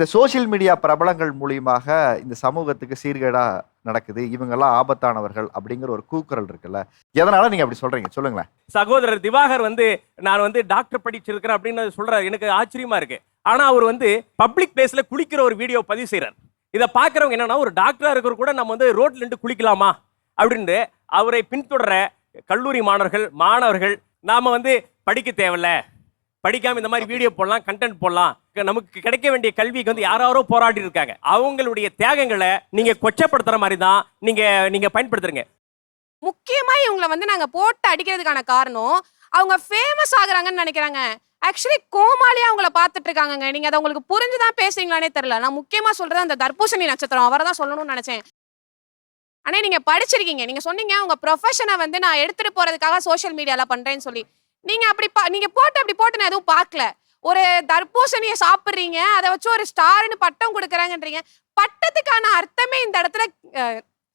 இந்த social media பிரபலங்கள் மூலியமாக இந்த சமூகத்துக்கு சீர்கேடா நடக்குது, இவங்கெல்லாம் ஆபத்தானவர்கள் அப்படிங்கிற ஒரு கூக்குரல் இருக்குல்ல, எதனால நீங்க அப்படி சொல்றீங்க சொல்லுங்களேன்? சகோதரர் திவாகர் நான் டாக்டர் படிச்சிருக்கிறேன் அப்படின்னு சொல்றாரு. எனக்கு ஆச்சரியமா இருக்கு. ஆனா அவர் பப்ளிக் பிளேஸ்ல குளிக்கிற ஒரு வீடியோ பதிவு செய்யறாரு. இதை பாக்குறவங்க என்னன்னா, ஒரு டாக்டரா இருக்கிற கூட நம்ம ரோட்ல இருந்து குளிக்கலாமா அப்படின்னு அவரை பின்தொடர கல்லூரி மாணவர்கள் நாம படிக்க தேவையில்ல, படிக்காம இந்த மாதிரி வீடியோ போடலாம், கண்டென்ட் போடலாம், நமக்கு கிடைக்க வேண்டிய கல்விக்கு யாரோ போராடி இருக்காங்க. அவங்களுடைய தியாகங்களை நீங்க கொச்சப்படுத்துற மாதிரி தான் நீங்க பயன்படுத்துறீங்க. முக்கியமா இவங்களை நாங்க போட்டு அடிக்கிறதுக்கான காரணம், அவங்க ஃபேமஸ் ஆகுறாங்கன்னு நினைக்கிறாங்க. ஆக்சுவலி கோமாளியா அவங்கள பார்த்துட்டு இருக்காங்கங்க. நீங்க அதை உங்களுக்கு புரிஞ்சுதான் பேசுறீங்களானே தெரியல. நான் முக்கியமா சொல்றது அந்த தர்பூசணி நட்சத்திரம் அவரை தான் சொல்லணும்னு நினைச்சேன். ஆனா நீங்க படிச்சிருக்கீங்க. நீங்க சொன்னீங்க உங்க ப்ரொஃபஷனை நான் எடுத்துட்டு போறதுக்காக சோஷியல் மீடியால பண்றேன்னு சொல்லி. நீங்க நீங்க அப்படி போட்டு நான் எதுவும் பார்க்கல. ஒரு தர்பூசணியை சாப்பிடுறீங்க, அதை வச்சு ஒரு ஸ்டார்னு பட்டம் கொடுக்குறாங்கன்றீங்க. பட்டத்துக்கான அர்த்தமே இந்த இடத்துல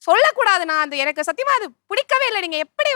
சொல்லக்கூடாது. நான் அது எனக்கு சத்தியமா அது பிடிக்கவே இல்லை. நீங்க எப்படி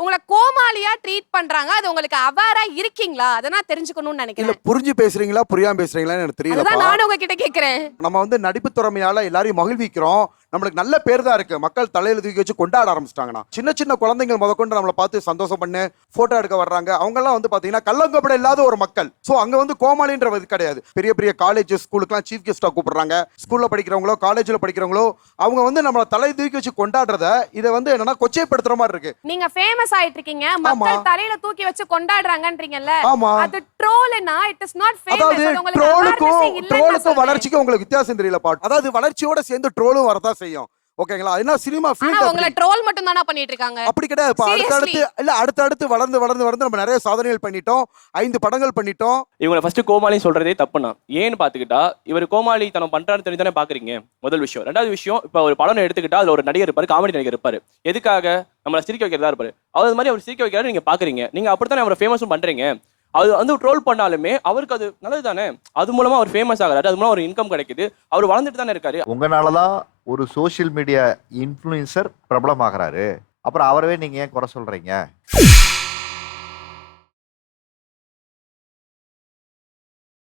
உங்களை கோமாளியா ட்ரீட் பண்றாங்க, அது உங்களுக்கு அவேரா இருக்கீங்களா? அதை நான் தெரிஞ்சுக்கணும்னு நினைக்கிறேன். புரிஞ்சு பேசுறீங்களா புரியாம பேசுறீங்களான்னு எனக்கு தெரியல. நானும் உங்ககிட்ட கேட்கிறேன். நம்ம நடிப்பு திறமையால எல்லாரையும் மகிழ்விக்கிறோம். நம்மளுக்கு நல்ல பேர் தான் இருக்கு. மக்கள் தலையில தூக்கி வச்சு கொண்டாட ஆரம்பிச்சிட்டாங்கன்னா, சின்ன சின்ன குழந்தைகள் முதற்கொண்டு நம்மளை பார்த்து சந்தோஷம் பண்ணு போட்டோ எடுக்க வர்றாங்க. அவங்க எல்லாம் பாத்தீங்கன்னா கள்ளங்கப்பட இல்லாத ஒரு மக்கள். சோ அங்க கோமாளின்றது கிடையாது. பெரிய பெரிய காலேஜ் ஸ்கூலுக்குலாம் சீஃப் கெஸ்டா கூப்பிடுறாங்க. ஸ்கூல்ல படிக்கிறவங்களோ காலேஜ்ல படிக்கிறவங்களோ அவங்க நம்மள தலை தூக்கி வச்சு கொண்டாடுறத இதை என்னன்னா கொச்சைப்படுத்துற மாதிரி இருக்கு. நீங்க ஃபேமஸ் ஆயிட்டு இருக்கீங்க, மக்கள் தலையில தூக்கி வச்சு கொண்டாடுறாங்கன்றீங்கல்ல, ஆமா, அது ட்ரோல்னா இட் இஸ் நாட் ஃபேமஸ். அதாவது ட்ரோலுக்கும் வளர்ச்சிக்கும் உங்களுக்கு வித்தியாசம் தெரியல பாட். அதாவது வளர்ச்சியோட சேர்ந்து ட்ரோலும் வரதா செய்யும். ஓகேங்களா? என்ன சினிமா ஃபீல்ட் உங்களை ட்ரோல் மட்டும் தான பண்ணிட்டு இருக்காங்க. அப்படி கிடையாது. அடுத்து வளர்ந்து நம்ம நிறைய சாதனைகள் பண்ணிட்டோம். 5 படங்கள் பண்ணிட்டோம். இவங்களை ஃபர்ஸ்ட் கோமாளி சொல்றதே தப்புனா ஏன்னு பாத்துக்கிட்டா, இவர் கோமாளி தனம் பண்றான்னு தெரிஞ்சானே பாக்குறீங்க. முதல் விஷயம். ரெண்டாவது விஷயம், இப்ப ஒரு படம் எடுத்துக்கிட்டா அதுல ஒரு நடிகர் இருப்பாரு, காமெடி நடிகர் இருப்பாரு. எதுக்காக? நம்மள சிரிக்க வைக்கிறதா இருப்பாரு. அது மாதிரி அவர் சிரிக்க வைக்கிறாரு, நீங்க பாக்குறீங்க. நீங்க அப்படித்தானே அவரை ஃபேமஸும் பண்றீங்க. அது ட்ரோல் பண்ணாலுமே அவருக்கு அது நல்லது தானே. அது மூலமா அவர் ஃபேமஸ் ஆகிறாரு, அது மூலமா ஒரு இன்கம் கிடைக்குது, அவர் வளர்ந்துட்டு தானே இருக்காரு. உங்களாலதான் ஒரு சோசியல் மீடியா இன்ஃப்ளூயன்சர் பிரபலமாகறாரு, அப்புறம் அவரவே நீங்க ஏன் குறை சொல்றீங்க?